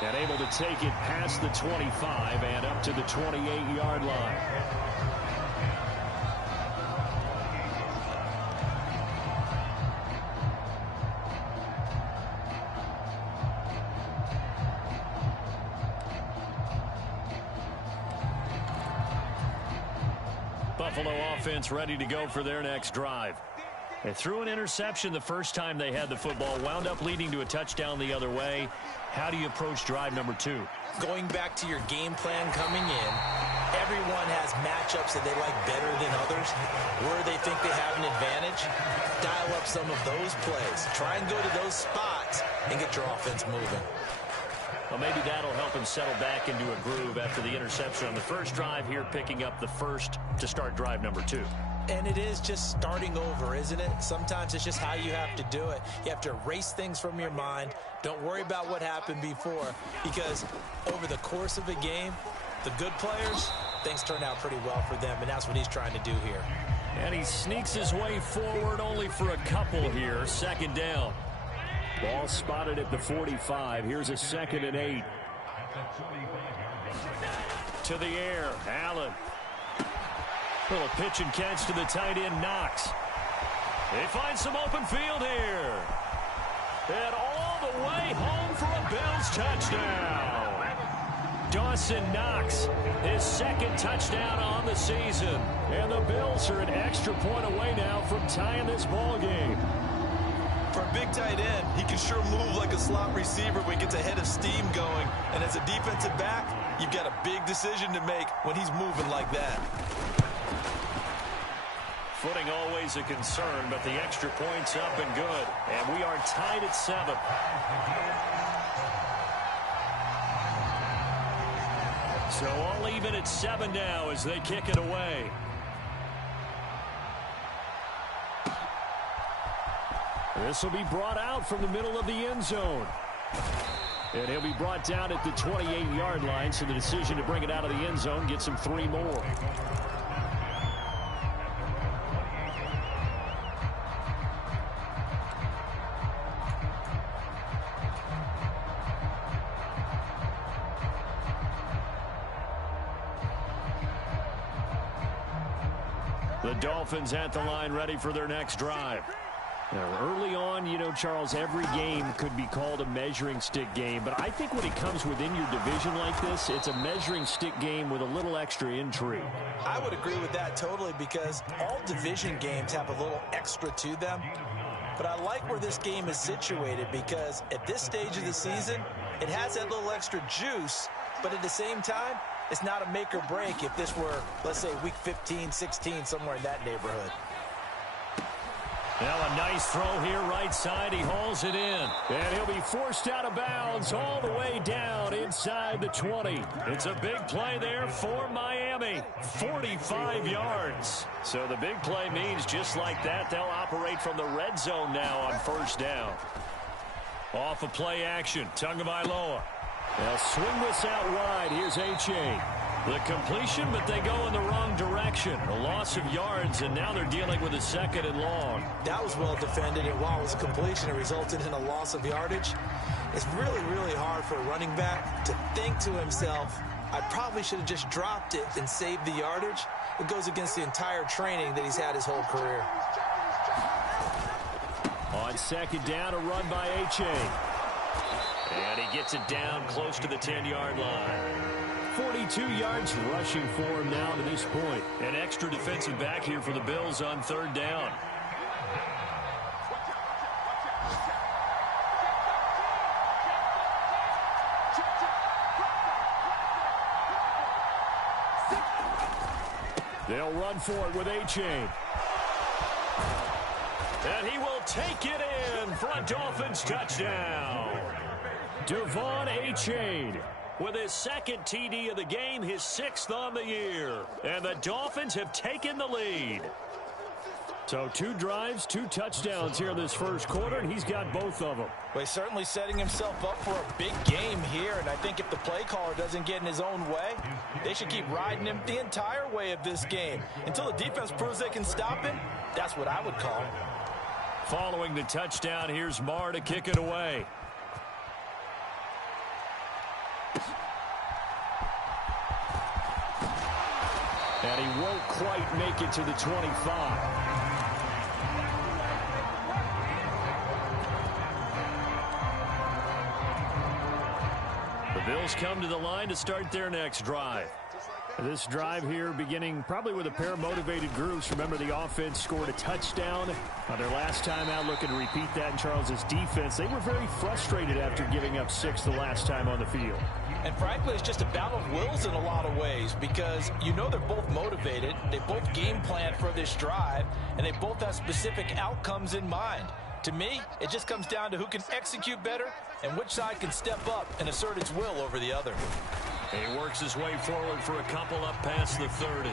And able to take it past the 25 and up to the 28-yard line. Buffalo offense ready to go for their next drive. They threw an interception the first time they had the football, wound up leading to a touchdown the other way. How do you approach drive number 2? Going back to your game plan coming in, everyone has matchups that they like better than others. Where they think they have an advantage, dial up some of those plays. Try and go to those spots and get your offense moving. Well, maybe that'll help him settle back into a groove after the interception on the first drive here, picking up the first to start drive number 2. And it is just starting over, isn't it? Sometimes it's just how you have to do it. You have to erase things from your mind. Don't worry about what happened before, because over the course of a game, the good players, things turn out pretty well for them, and that's what he's trying to do here. And he sneaks his way forward only for a couple here. Second down. Ball spotted at the 45. Here's a 2nd and 8. To the air, Allen. Little pitch and catch to the tight end, Knox. They find some open field here. And all the way home for a Bills touchdown. Dawson Knox, his 2nd touchdown on the season. And the Bills are an extra point away now from tying this ball game. For a big tight end, he can sure move like a slot receiver when he gets a head of steam going. And as a defensive back, you've got a big decision to make when he's moving like that. Footing always a concern, but the extra point's up and good. And we are tied at 7. So all even at 7 now as they kick it away. This will be brought out from the middle of the end zone. And he'll be brought down at the 28-yard line, so the decision to bring it out of the end zone gets him 3 more. The Dolphins at the line ready for their next drive. Now, early on, you know, Charles, every game could be called a measuring stick game. But I think when it comes within your division like this, it's a measuring stick game with a little extra intrigue. I would agree with that totally, because all division games have a little extra to them. But I like where this game is situated, because at this stage of the season, it has that little extra juice. But at the same time, it's not a make or break if this were, let's say, week 15, 16, somewhere in that neighborhood. Now a nice throw here right side. He hauls it in. And he'll be forced out of bounds all the way down inside the 20. It's a big play there for Miami. 45 yards. So the big play means just like that, they'll operate from the red zone now on first down. Off of play action, Tagovailoa. They'll swing this out wide. Here's H.A. The completion, but they go in the wrong direction. A loss of yards, and now they're dealing with a 2nd and long. That was well defended, and while it was a completion, it resulted in a loss of yardage. It's really, really hard for a running back to think to himself, I probably should have just dropped it and saved the yardage. It goes against the entire training that he's had his whole career. On 2nd down, a run by H.A. And he gets it down close to the 10-yard line. 42 yards rushing for him now to this point. An extra defensive back here for the Bills on 3rd down. They'll run for it with A-Chain. And he will take it in for a Dolphins touchdown. Devon A-Chain with his 2nd TD of the game, his 6th on the year. And the Dolphins have taken the lead. So 2 drives, 2 touchdowns here in this first quarter, and he's got both of them. Well, he's certainly setting himself up for a big game here, and I think if the play caller doesn't get in his own way, they should keep riding him the entire way of this game. Until the defense proves they can stop him, that's what I would call. Following the touchdown, here's Marr to kick it away. And he won't quite make it to the 25. The Bills come to the line to start their next drive. This drive here beginning probably with a pair of motivated groups. Remember, the offense scored a touchdown on their last time out, looking to repeat that in Charles's defense. They were very frustrated after giving up 6 the last time on the field. And frankly, it's just a battle of wills in a lot of ways because you know they're both motivated. They both game plan for this drive, and they both have specific outcomes in mind. To me, it just comes down to who can execute better and which side can step up and assert its will over the other. He works his way forward for a couple up past the 30.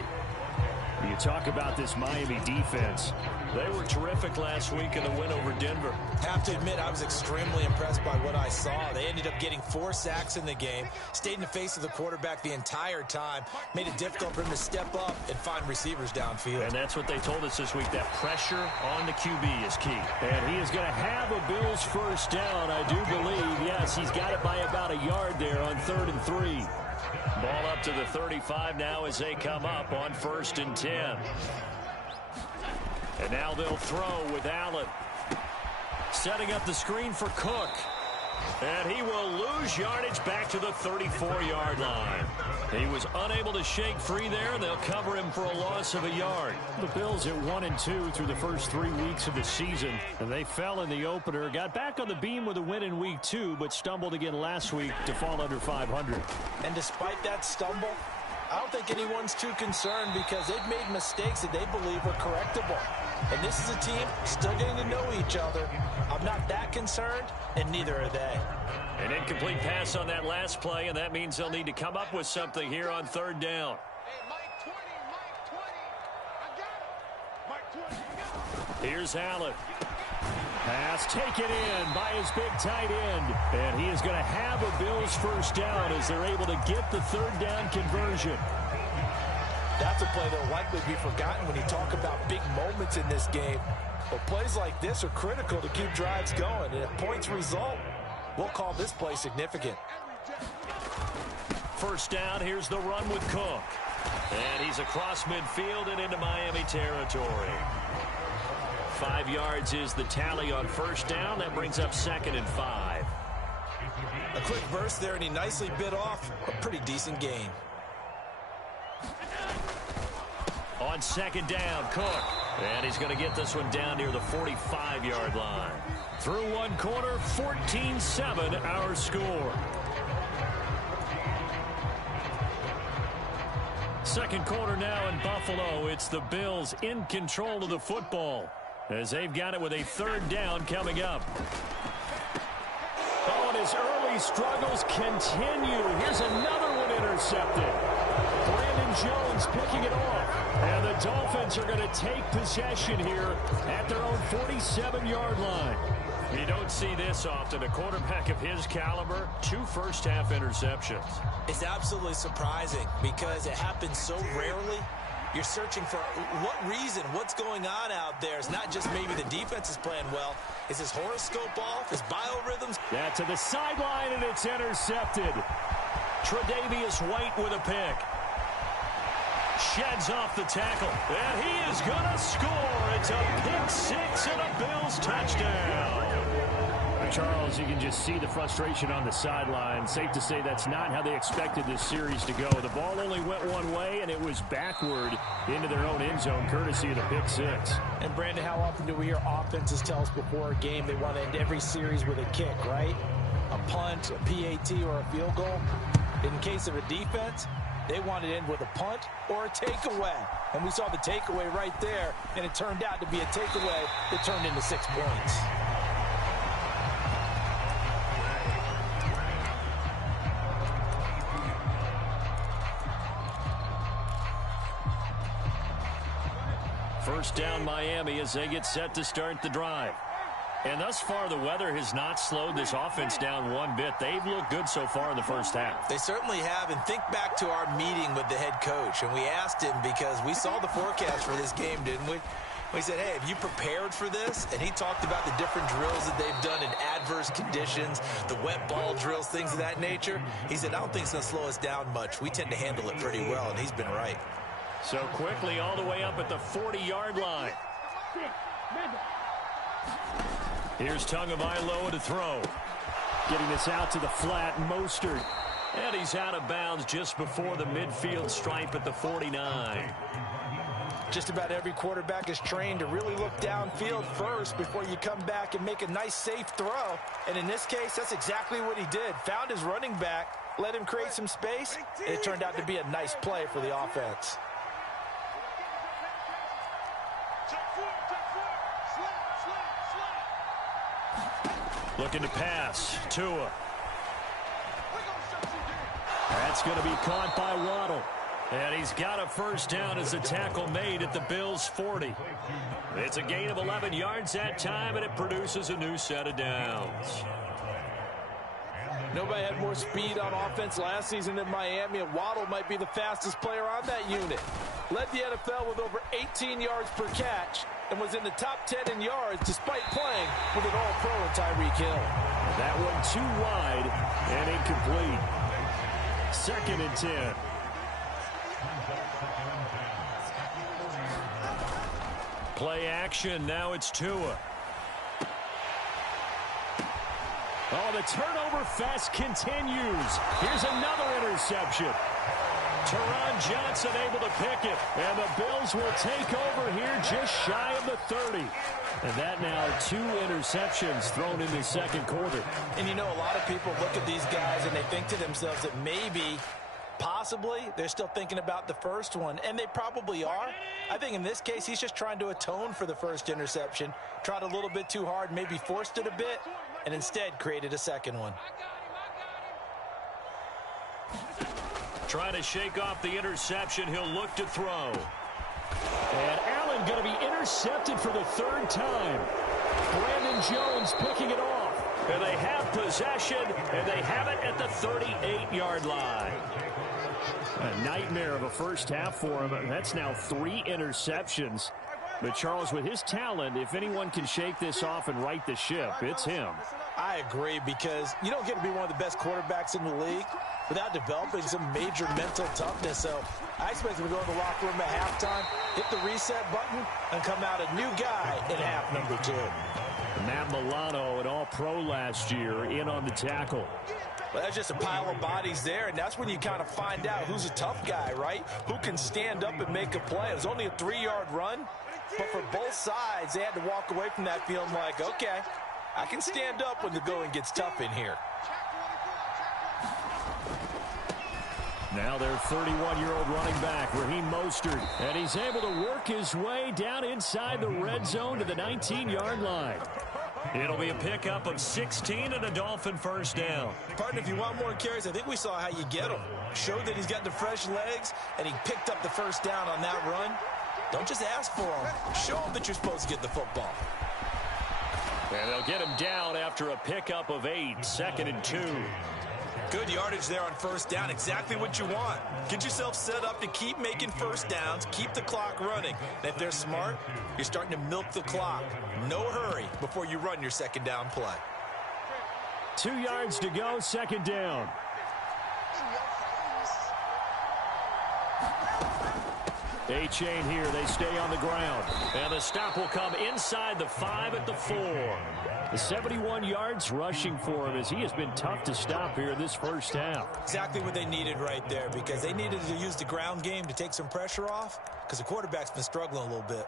You talk about this Miami defense. They were terrific last week in the win over Denver. Have to admit, I was extremely impressed by what I saw. They ended up getting 4 sacks in the game, stayed in the face of the quarterback the entire time, made it difficult for him to step up and find receivers downfield. And that's what they told us this week, that pressure on the QB is key. And he is going to have a Bills first down, I do believe. Yes, he's got it by about a yard there on 3rd and 3. Ball up to the 35 now as they come up on 1st and 10. And now they'll throw with Allen. Setting up the screen for Cook. And he will lose yardage back to the 34-yard line. He was unable to shake free there, and they'll cover him for a loss of a yard. The Bills at 1-2 through the first 3 weeks of the season. And they fell in the opener, got back on the beam with a win in week 2, but stumbled again last week to fall under 500. And despite that stumble, I don't think anyone's too concerned because they've made mistakes that they believe are correctable. And this is a team still getting to know each other. I'm not that concerned, and neither are they. An incomplete pass on that last play, and that means they'll need to come up with something here on 3rd down. Here's Allen. Pass taken in by his big tight end. And he is going to have a Bills first down as they're able to get the 3rd down conversion. That's a play that will likely be forgotten when you talk about big moments in this game. But plays like this are critical to keep drives going. And if points result, we'll call this play significant. First down, here's the run with Cook. And he's across midfield and into Miami territory. 5 yards is the tally on first down. That brings up 2nd and 5. A quick burst there, and he nicely bit off a pretty decent gain. On 2nd down, Cook. And he's going to get this one down near the 45-yard line. Through one quarter, 14-7 our score. Second quarter now in Buffalo. It's the Bills in control of the football as they've got it with a 3rd down coming up. Oh, and his early struggles continue. Here's another one intercepted. Brandon Jones picking it off. And the Dolphins are going to take possession here at their own 47-yard line. You don't see this often. A quarterback of his caliber, 2 first-half interceptions. It's absolutely surprising because it happens so rarely. You're searching for what reason, what's going on out there. It's not just maybe the defense is playing well. Is his horoscope off? His biorhythms? Yeah, to the sideline, and it's intercepted. Tre'Davious White with a pick. Sheds off the tackle, and he is going to score. It's a pick 6 and a Bills touchdown. Charles, you can just see the frustration on the sideline. Safe to say that's not how they expected this series to go. The ball only went one way, and it was backward into their own end zone, courtesy of the pick 6. And, Brandon, how often do we hear offenses tell us before a game they want to end every series with a kick, right? A punt, a PAT, or a field goal. In case of a defense, they wanted to end with a punt or a takeaway. And we saw the takeaway right there, and it turned out to be a takeaway that turned into 6 points. First down Miami as they get set to start the drive. And thus far, the weather has not slowed this offense down one bit. They've looked good so far in the first half. They certainly have. And think back to our meeting with the head coach. And we asked him because we saw the forecast for this game, didn't we? He said, hey, have you prepared for this? And he talked about the different drills that they've done in adverse conditions, the wet ball drills, things of that nature. He said, I don't think it's going to slow us down much. We tend to handle it pretty well, and he's been right. So quickly all the way up at the 40-yard line. Here's Tagovailoa to throw. Getting this out to the flat, Mostert. And he's out of bounds just before the midfield stripe at the 49. Just about every quarterback is trained to really look downfield first before you come back and make a nice, safe throw. And in this case, that's exactly what he did. Found his running back, let him create some space, and it turned out to be a nice play for the offense. Looking to pass. Tua. That's going to be caught by Waddle. And he's got a first down as the tackle made at the Bills' 40. It's a gain of 11 yards that time, and it produces a new set of downs. Nobody had more speed on offense last season than Miami, and Waddle might be the fastest player on that unit. Led the NFL with over 18 yards per catch and was in the top 10 in yards despite playing with an all-pro in Tyreek Hill. That one too wide and incomplete. 2nd and 10. Play action. Now it's Tua. Oh, the turnover fest continues. Here's another interception. Teron Johnson able to pick it. And the Bills will take over here just shy of the 30. And that now 2 interceptions thrown in the second quarter. And you know, a lot of people look at these guys and they think to themselves that maybe, possibly, they're still thinking about the first one. And they probably are. I think in this case, he's just trying to atone for the first interception. Tried a little bit too hard, maybe forced it a bit, and instead created a second one. Trying to shake off the interception. He'll look to throw. And Allen going to be intercepted for the 3rd time. Brandon Jones picking it off. And they have possession, and they have it at the 38-yard line. A nightmare of a first half for him. That's now 3 interceptions. But, Charles, with his talent, if anyone can shake this off and right the ship, it's him. I agree, because you don't get to be one of the best quarterbacks in the league without developing some major mental toughness. So I expect him to go in the locker room at halftime, hit the reset button, and come out a new guy in half number 2. Matt Milano, an all-pro last year, in on the tackle. Well, that's just a pile of bodies there, and that's when you kind of find out who's a tough guy, right? Who can stand up and make a play. It was only a 3-yard run, but for both sides, they had to walk away from that feeling like, okay, I can stand up when the going gets tough in here. Now their 31-year-old running back, Raheem Mostert, and he's able to work his way down inside the red zone to the 19-yard line. It'll be a pickup of 16 and a Dolphin first down. Partner, if you want more carries, I think we saw how you get them. Showed that he's got the fresh legs, and he picked up the first down on that run. Don't just ask for them. Show them that you're supposed to get the football. And they'll get him down after a pickup of 8, 2nd and 2. Good yardage there on first down. Exactly what you want. Get yourself set up to keep making first downs, keep the clock running. And if they're smart, you're starting to milk the clock. No hurry before you run your second down play. 2 yards to go, 2nd down. A-chain here. They stay on the ground. And the stop will come inside the 5 at the 4. The 71 yards rushing for him as he has been tough to stop here this first half. Exactly what they needed right there, because they needed to use the ground game to take some pressure off, because the quarterback's been struggling a little bit.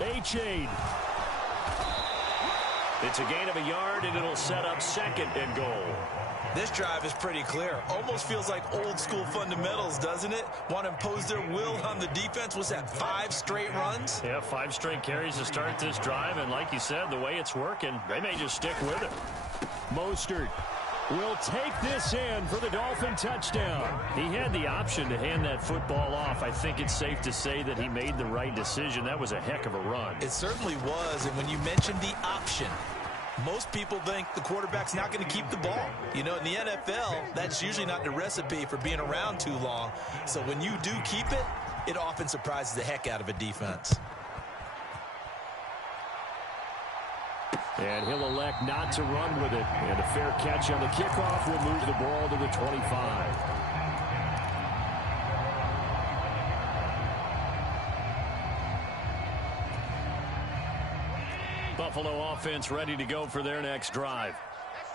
A-chain. It's a gain of a yard, and it'll set up 2nd and goal. This drive is pretty clear. Almost feels like old school fundamentals, doesn't it? Want to impose their will on the defense. Was that 5 straight runs? Yeah, 5 straight carries to start this drive, and like you said, the way it's working, they may just stick with it. Mostert will take this in for the Dolphin touchdown. He had the option to hand that football off. I think it's safe to say that he made the right decision. That was a heck of a run. It certainly was, and when you mentioned the option, Most people think the quarterback's not going to keep the ball. You know, in the NFL, that's usually not the recipe for being around too long. So when you do keep it, it often surprises the heck out of a defense. And he'll elect not to run with it. And a fair catch on the kickoff will move the ball to the 25. Buffalo offense ready to go for their next drive.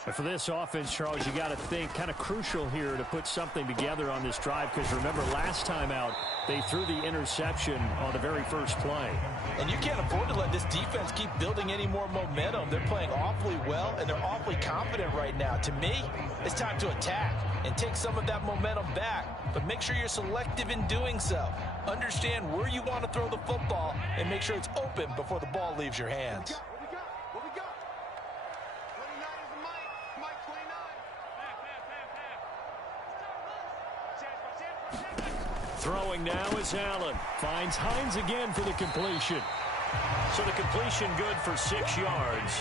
And for this offense, Charles, you got to think kind of crucial here to put something together on this drive, because remember last time out they threw the interception on the very first play. And you can't afford to let this defense keep building any more momentum. They're playing awfully well, and they're awfully confident right now. To me, it's time to attack and take some of that momentum back, but make sure you're selective in doing so. Understand where you want to throw the football and make sure it's open before the ball leaves your hands. Throwing now is Allen. Finds Hines again for the completion. So the completion good for 6 yards.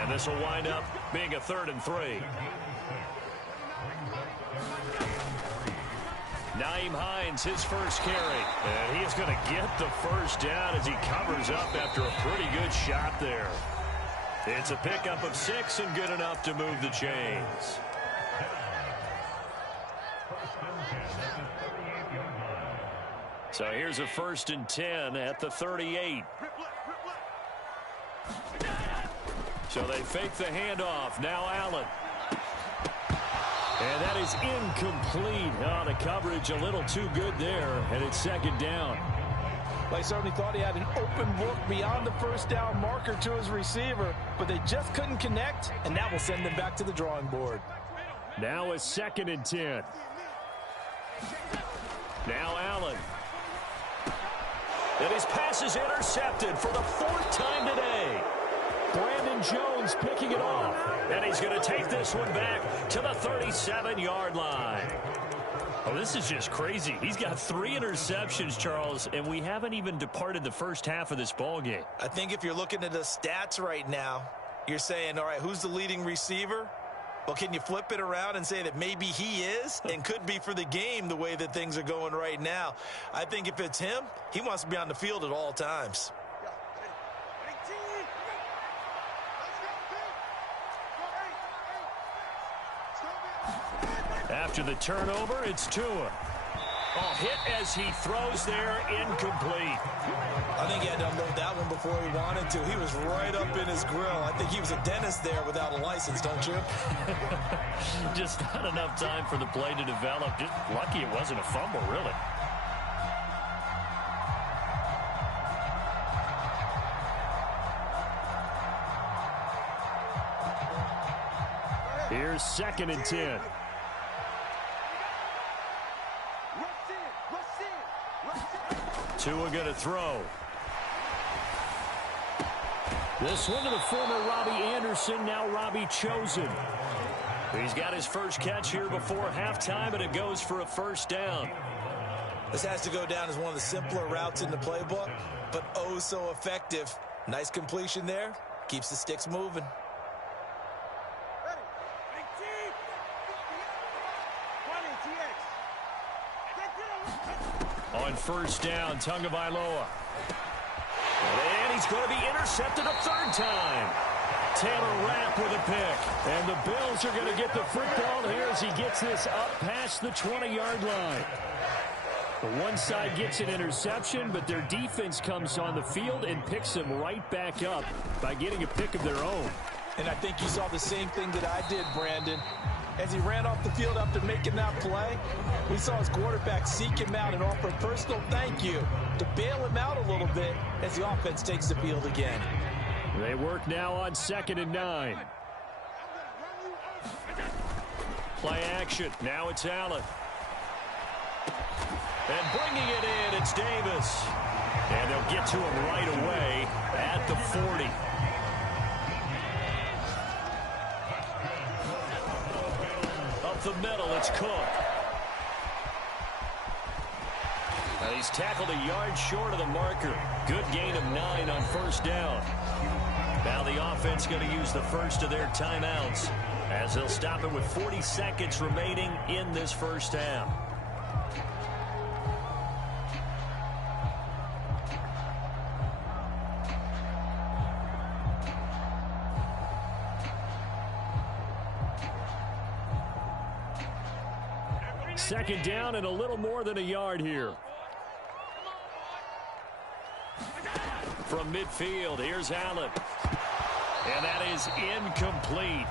And this will wind up being a 3rd and 3. Nyheim Hines, his first carry. And he is going to get the first down as he covers up after a pretty good shot there. It's a pickup of 6 and good enough to move the chains. So here's a 1st and 10 at the 38. So they fake the handoff. Now Allen. And that is incomplete. Oh, the coverage a little too good there, and it's 2nd down. Well, he certainly thought he had an open look beyond the first down marker to his receiver, but they just couldn't connect, and that will send them back to the drawing board. Now a 2nd and 10. Now Allen. And his pass is intercepted for the 4th time today. Brandon Jones picking it off. And he's going to take this one back to the 37-yard line. Oh, this is just crazy. He's got 3 interceptions, Charles, and we haven't even departed the first half of this ball game. I think if you're looking at the stats right now, you're saying, all right, who's the leading receiver? Well, can you flip it around and say that maybe he is and could be for the game the way that things are going right now? I think if it's him, he wants to be on the field at all times. After the turnover, it's Tua. Oh, hit as he throws there, incomplete. I think he had to unload that one before he wanted to. He was right up in his grill. I think he was a dentist there without a license, don't you? Just not enough time for the play to develop. Just lucky it wasn't a fumble, really. Here's 2nd and 10. Tua going to throw. This one to the former Robbie Anderson, now Robbie Chosen. He's got his first catch here before halftime, and it goes for a 1st down. This has to go down as one of the simpler routes in the playbook, but oh so effective. Nice completion there. Keeps the sticks moving. On 1st down, Tagovailoa. And he's going to be intercepted a 3rd time. Taylor Rapp with a pick. And the Bills are going to get the football here as he gets this up past the 20-yard line. The one side gets an interception, but their defense comes on the field and picks them right back up by getting a pick of their own. And I think you saw the same thing that I did, Brandon. As he ran off the field after making that play, we saw his quarterback seek him out and offer a personal thank you to bail him out a little bit as the offense takes the field again. They work now on 2nd and 9. Play action. Now it's Allen. And bringing it in, it's Davis. And they'll get to him right away at the 40. Up the middle, it's Cook. And he's tackled a yard short of the marker. Good gain of 9 on 1st down. Now the offense going to use the first of their timeouts as they'll stop it with 40 seconds remaining in this first half. Second down and a little more than a yard here. From midfield, here's Allen. And that is incomplete.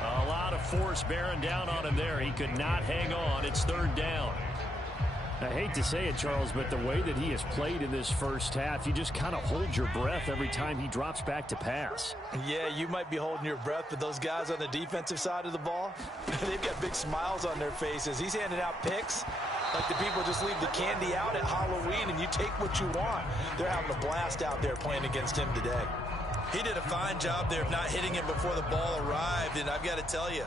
A lot of force bearing down on him there. He could not hang on. It's third down. I hate to say it, Charles, but the way that he has played in this first half, you just kind of hold your breath every time he drops back to pass. Yeah, you might be holding your breath, but those guys on the defensive side of the ball, they've got big smiles on their faces. He's handing out picks like the people just leave the candy out at Halloween and you take what you want. They're having a blast out there playing against him today. He did a fine job there of not hitting him before the ball arrived, and I've got to tell you,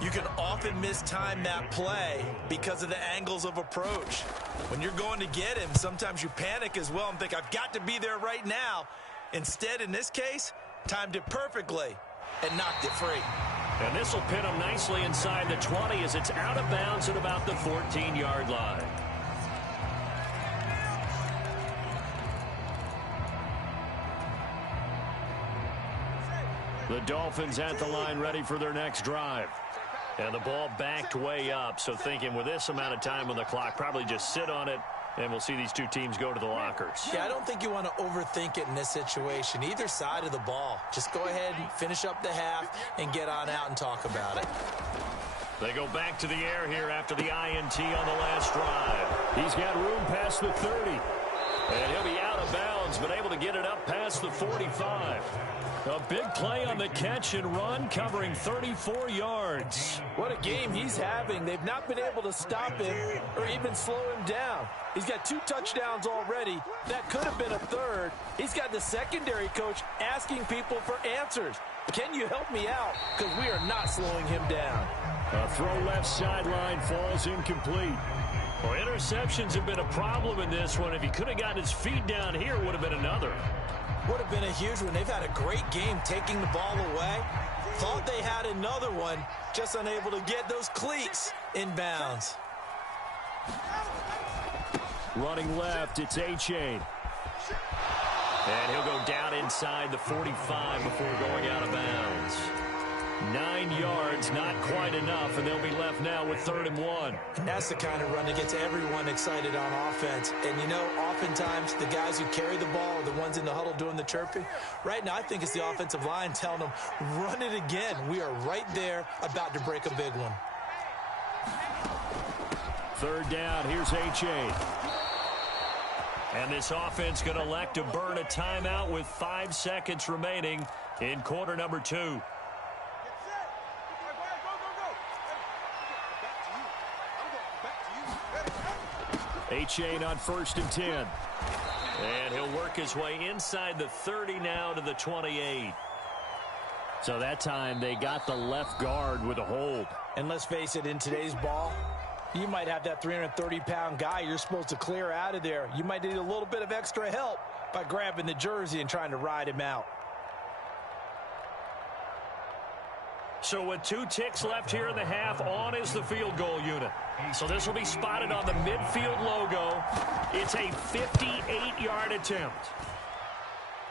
you can often mistime that play because of the angles of approach. When you're going to get him, sometimes you panic as well and think, I've got to be there right now. Instead, in this case, timed it perfectly and knocked it free. And this will pin him nicely inside the 20 as it's out of bounds at about the 14-yard line. The Dolphins at the line ready for their next drive. And the ball backed way up, so thinking with this amount of time on the clock, probably just sit on it, and we'll see these two teams go to the lockers. Yeah, I don't think you want to overthink it in this situation. Either side of the ball. Just go ahead and finish up the half and get on out and talk about it. They go back to the air here after the INT on the last drive. He's got room past the 30. And he'll be out of bounds, but able to get it up past the 45. A big play on the catch and run, covering 34 yards. What a game he's having. They've not been able to stop him or even slow him down. He's got 2 touchdowns already. That could have been a third. He's got the secondary coach asking people for answers. Can you help me out? Because we are not slowing him down. A throw left sideline falls incomplete. Well, interceptions have been a problem in this one. If he could have gotten his feet down here, it would have been another. Would have been a huge one. They've had a great game taking the ball away. Thought they had another one, just unable to get those cleats in bounds. Running left, it's A-Chain. And he'll go down inside the 45 before going out of bounds. 9 yards, not quite enough, and they'll be left now with 3rd and 1. And that's the kind of run that gets everyone excited on offense. And, you know, oftentimes the guys who carry the ball are the ones in the huddle doing the chirping. Right now, I think it's the offensive line telling them, run it again. We are right there about to break a big one. 3rd down, here's A-Chain. And this offense going to elect to burn a timeout with 5 seconds remaining in quarter number 2. A-Chain on 1st and 10. And he'll work his way inside the 30 now to the 28. So that time they got the left guard with a hold. And let's face it, in today's ball, you might have that 330-pound guy you're supposed to clear out of there. You might need a little bit of extra help by grabbing the jersey and trying to ride him out. So with 2 ticks left here in the half, on is the field goal unit. So this will be spotted on the midfield logo. It's a 58-yard attempt.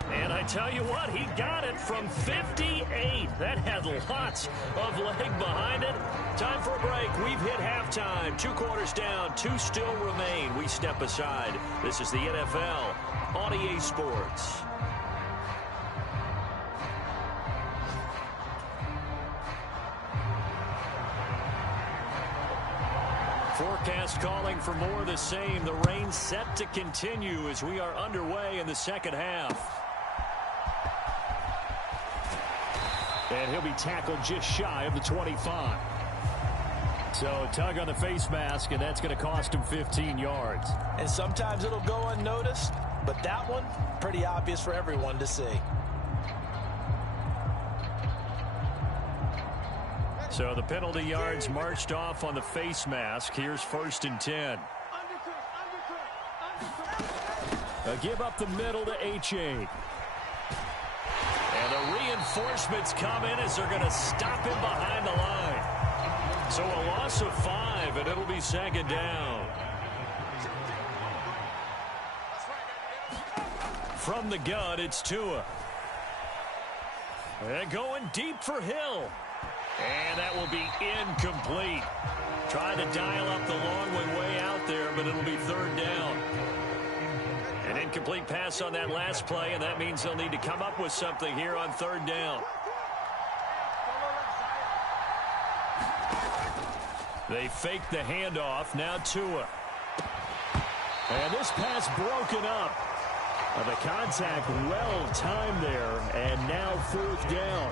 And I tell you what, he got it from 58. That had lots of leg behind it. Time for a break. We've hit halftime. 2 quarters down, 2 still remain. We step aside. This is the NFL on EA Sports. Forecast calling for more of the same. The rain set to continue as we are underway in the second half. And he'll be tackled just shy of the 25. So a tug on the face mask, and that's going to cost him 15 yards. And sometimes it'll go unnoticed, but that one, pretty obvious for everyone to see. So the penalty yards marched off on the face mask. Here's 1st and 10. A give up the middle to A-Chain. And And the reinforcements come in as they're going to stop him behind the line. So a loss of 5, and it'll be second down. From the gun, it's Tua. And going deep for Hill. And that will be incomplete. Trying to dial up the long one way out there, but it'll be third down. An incomplete pass on that last play, and that means they'll need to come up with something here on third down. They fake the handoff. Now Tua. And this pass broken up. The contact well timed there, and now fourth down.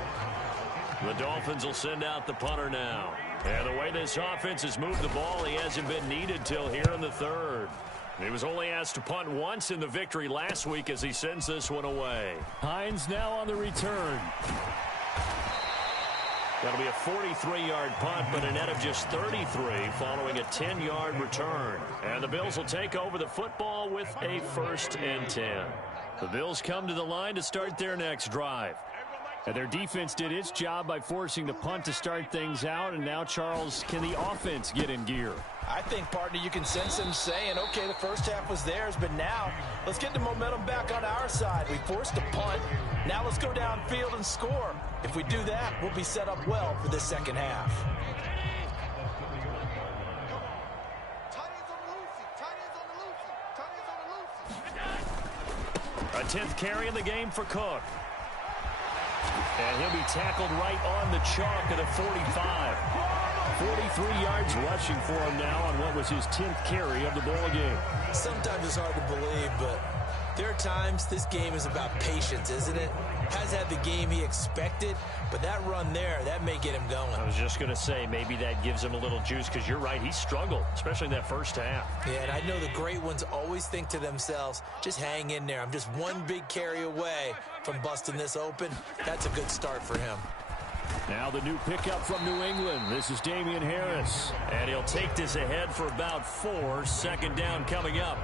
The Dolphins will send out the punter now. And the way this offense has moved the ball, he hasn't been needed till here in the third. He was only asked to punt once in the victory last week as he sends this one away. Hines now on the return. That'll be a 43-yard punt, but a net of just 33 following a 10-yard return. And the Bills will take over the football with a 1st and 10. The Bills come to the line to start their next drive. And their defense did its job by forcing the punt to start things out. And now, Charles, can the offense get in gear? I think, partner, you can sense them saying, okay, the first half was theirs, but now let's get the momentum back on our side. We forced a punt. Now let's go downfield and score. If we do that, we'll be set up well for this second half. A 10th carry in the game for Cook. And he'll be tackled right on the chalk at a 45. 43 yards rushing for him now on what was his 10th carry of the ball game. Sometimes it's hard to believe, but there are times this game is about patience, isn't it? Has had the game he expected, but that run there, that may get him going. I was just going to say, maybe that gives him a little juice, because you're right, he struggled, especially in that first half. Yeah, and I know the great ones always think to themselves, just hang in there. I'm just one big carry away from busting this open. That's a good start for him. Now the new pickup from New England. This is Damian Harris. And he'll take this ahead for about 4. Second down coming up.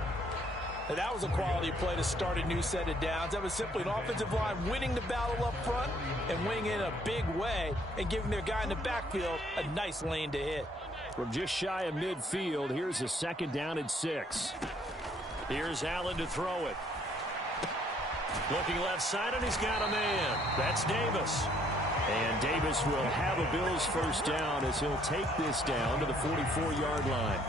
Now, that was a quality play to start a new set of downs. That was simply an offensive line winning the battle up front and winning in a big way and giving their guy in the backfield a nice lane to hit. From just shy of midfield, here's a second down and 6. Here's Allen to throw it. Looking left side, and he's got a man. That's Davis. And Davis will have a Bills first down as he'll take this down to the 44-yard line.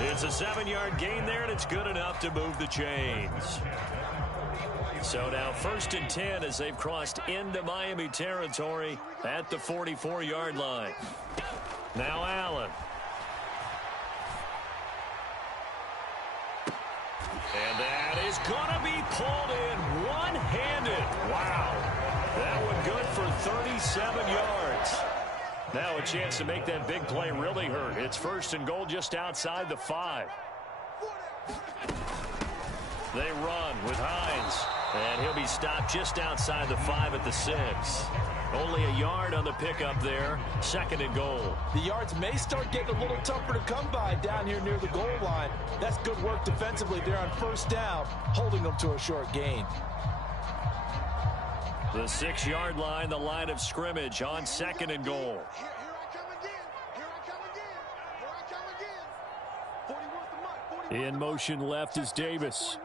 It's a 7-yard gain there, and it's good enough to move the chains. So now 1st and 10 as they've crossed into Miami territory at the 44-yard line. Now Allen. And that is going to be pulled in one-handed. Wow. That one good for 37 yards. Now a chance to make that big play really hurt. It's 1st and goal just outside the 5. They run with Hines. And he'll be stopped just outside the 5 at the 6. Only a yard on the pickup there. 2nd and goal. The yards may start getting a little tougher to come by down here near the goal line. That's good work defensively there on 1st down, holding them to a short gain. The 6-yard line, the line of scrimmage on 2nd and goal. In motion left is Davis.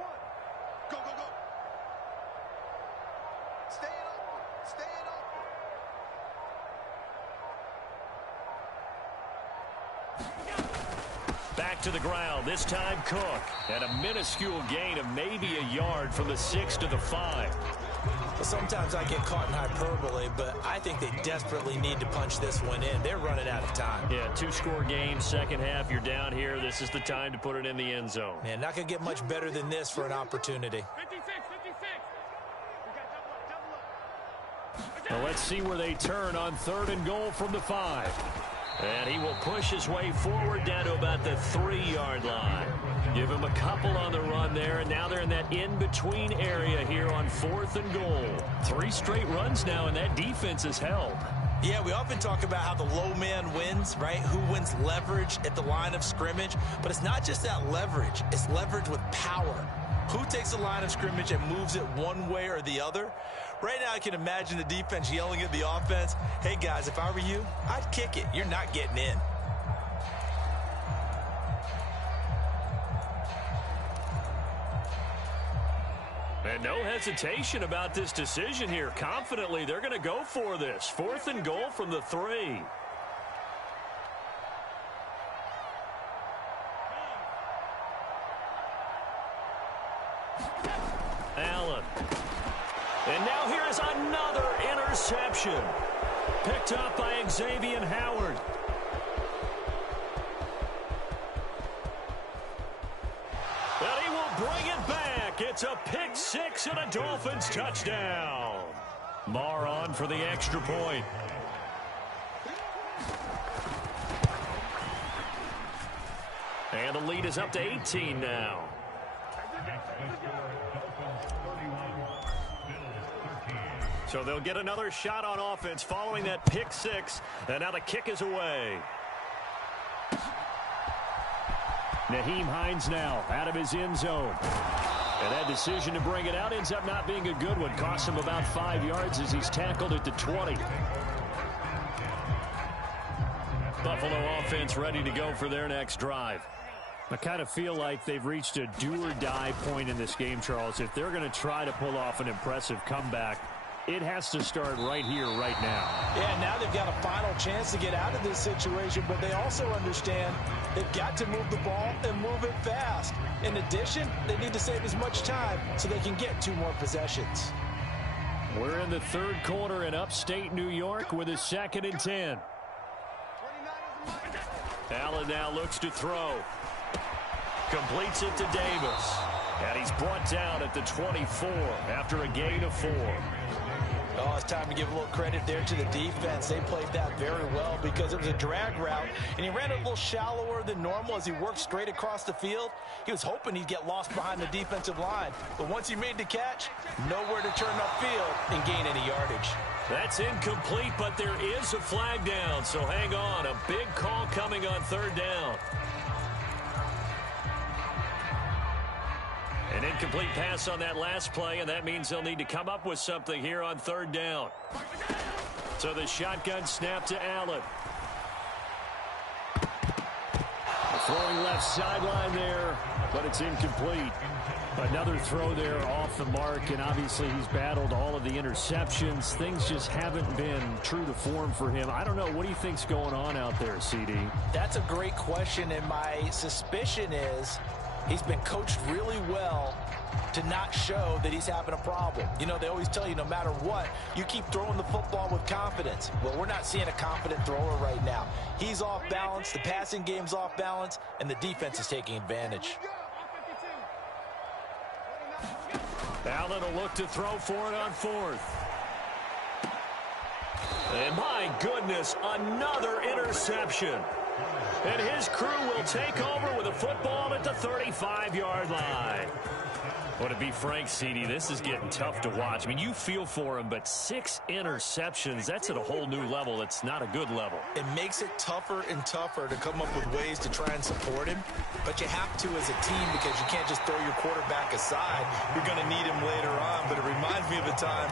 Back to the ground, this time Cook. And a minuscule gain of maybe a yard from the 6 to the 5. Well, sometimes I get caught in hyperbole, but I think they desperately need to punch this one in. They're running out of time. Yeah, 2-score game, second half, you're down here. This is the time to put it in the end zone. Man, not going to get much better than this for an opportunity. 56. Well, let's see where they turn on 3rd and goal from the 5. And he will push his way forward down to about the 3-yard line. Give him a couple on the run there, and now they're in that in-between area here on 4th and goal. 3 straight runs now, and that defense has held. Yeah, we often talk about how the low man wins, right? Who wins leverage at the line of scrimmage. But it's not just that leverage. It's leverage with power. Who takes the line of scrimmage and moves it one way or the other? Right now, I can imagine the defense yelling at the offense, hey, guys, if I were you, I'd kick it. You're not getting in. And no hesitation about this decision here. Confidently, they're going to go for this. 4th and goal from the 3. Allen. And now here is another interception. Picked up by Xavier Howard. And he will bring it back. It's a pick 6 and a Dolphins touchdown. Marr on for the extra point. And the lead is up to 18 now. So they'll get another shot on offense following that pick 6. And now the kick is away. Nyheim Hines now out of his end zone. And that decision to bring it out ends up not being a good one. Costs him about 5 yards as he's tackled at the 20. Buffalo offense ready to go for their next drive. I kind of feel like they've reached a do-or-die point in this game, Charles. If they're going to try to pull off an impressive comeback, it has to start right here, right now. Yeah, now they've got a final chance to get out of this situation, but they also understand they've got to move the ball and move it fast. In addition, they need to save as much time so they can get 2 more possessions. We're in the 3rd quarter in upstate New York with a 2nd and 10. Allen now looks to throw. Completes it to Davis. And he's brought down at the 24 after a gain of 4. Oh, it's time to give a little credit there to the defense. They played that very well because it was a drag route, and he ran it a little shallower than normal as he worked straight across the field. He was hoping he'd get lost behind the defensive line, but once he made the catch, nowhere to turn upfield and gain any yardage. That's incomplete, but there is a flag down, so hang on. A big call coming on 3rd down. An incomplete pass on that last play, and that means they'll need to come up with something here on 3rd down. So the shotgun snap to Allen. Throwing left sideline there, but it's incomplete. Another throw there off the mark, and obviously he's battled all of the interceptions. Things just haven't been true to form for him. I don't know. What do you think's going on out there, CD? That's a great question, and my suspicion is he's been coached really well to not show that he's having a problem. You know, they always tell you no matter what, you keep throwing the football with confidence. Well, we're not seeing a confident thrower right now. He's off balance, the passing game's off balance, and the defense is taking advantage. Allen will look to throw for it on 4th. And my goodness, another interception. And his crew will take over with a football at the 35-yard line. Would it be frank, CD? This is getting tough to watch. I mean, you feel for him, but 6 interceptions, that's at a whole new level. It's not a good level. It makes it tougher and tougher to come up with ways to try and support him, but you have to as a team because you can't just throw your quarterback aside. You're going to need him later on, but it reminds me of a time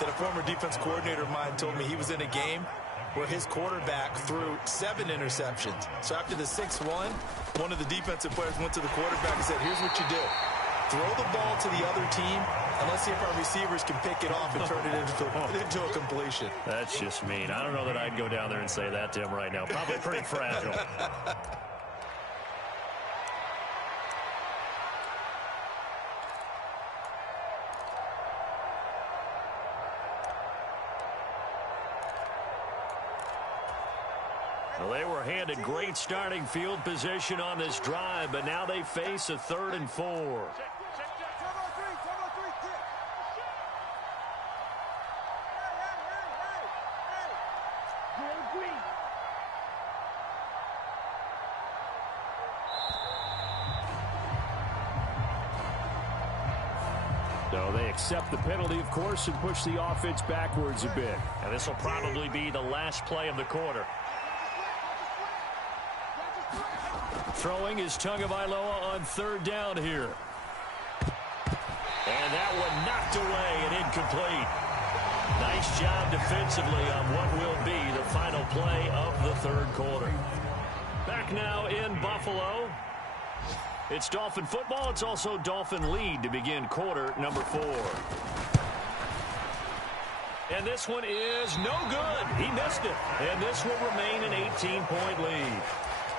that a former defense coordinator of mine told me he was in a game where his quarterback threw 7 interceptions. So after the 6th one of the defensive players went to the quarterback and said, here's what you do. Throw the ball to the other team, and let's see if our receivers can pick it off and turn it into a completion. That's just mean. I don't know that I'd go down there and say that to him right now. Probably pretty fragile. Well, they were handed great starting field position on this drive, but now they face a 3rd and 4. So they accept the penalty, of course, and push the offense backwards a bit. And this will probably be the last play of the quarter. Throwing is Tagovailoa on 3rd down here. And that one knocked away and incomplete. Nice job defensively on what will be the final play of the third quarter. Back now in Buffalo. It's Dolphin football. It's also Dolphin lead to begin quarter number 4. And this one is no good. He missed it. And this will remain an 18-point lead.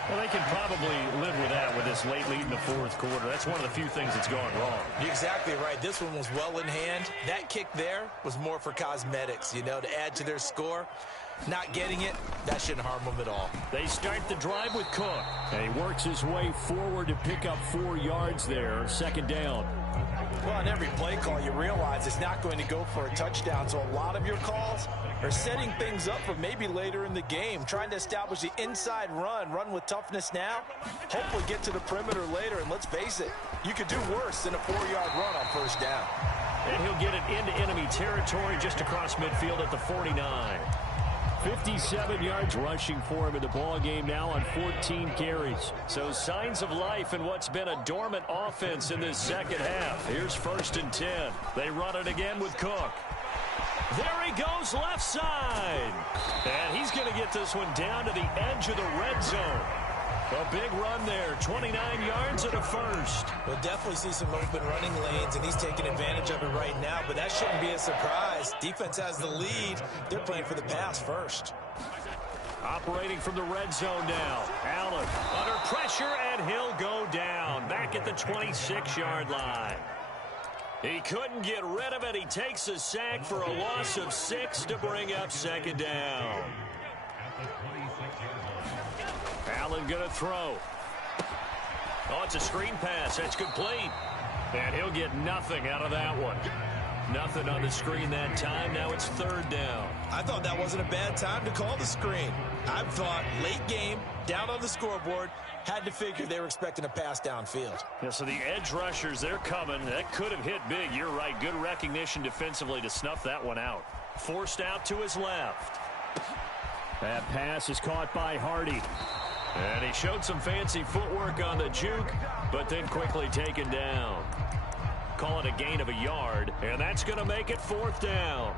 Well, they can probably live with that with this late lead in the fourth quarter. That's one of the few things that's gone wrong. You're exactly right. This one was well in hand. That kick there was more for cosmetics, you know, to add to their score. Not getting it, that shouldn't harm them at all. They start the drive with Cook. And he works his way forward to pick up 4 yards there. Second down. Well, on every play call, you realize it's not going to go for a touchdown. So a lot of your calls are setting things up for maybe later in the game, trying to establish the inside run with toughness now, hopefully get to the perimeter later. And let's face it, you could do worse than a 4-yard run on first down. And he'll get it into enemy territory just across midfield at the 49. 57 yards rushing for him in the ball game now on 14 carries. So signs of life in what's been a dormant offense in this second half. Here's 1st and 10. They run it again with Cook. There he goes left side. And he's going to get this one down to the edge of the red zone. A big run there, 29 yards and a first. We'll definitely see some open running lanes, and he's taking advantage of it right now, but that shouldn't be a surprise. Defense has the lead. They're playing for the pass first. Operating from the red zone now. Allen under pressure, and he'll go down back at the 26-yard line. He couldn't get rid of it. He takes a sack for a loss of 6 to bring up second down. Allen going to throw. Oh, it's a screen pass. That's complete. And he'll get nothing out of that one. Nothing on the screen that time. Now it's 3rd down. I thought that wasn't a bad time to call the screen. I thought late game, down on the scoreboard, had to figure they were expecting a pass downfield. Yeah, so the edge rushers, they're coming. That could have hit big. You're right. Good recognition defensively to snuff that one out. Forced out to his left. That pass is caught by Hardy. And he showed some fancy footwork on the juke, but then quickly taken down. Call it a gain of a yard, and that's going to make it 4th down.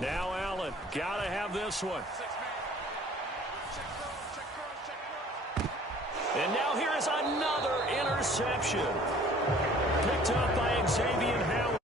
Now Allen, got to have this one. And now here is another interception. Picked up by Xavier Howard.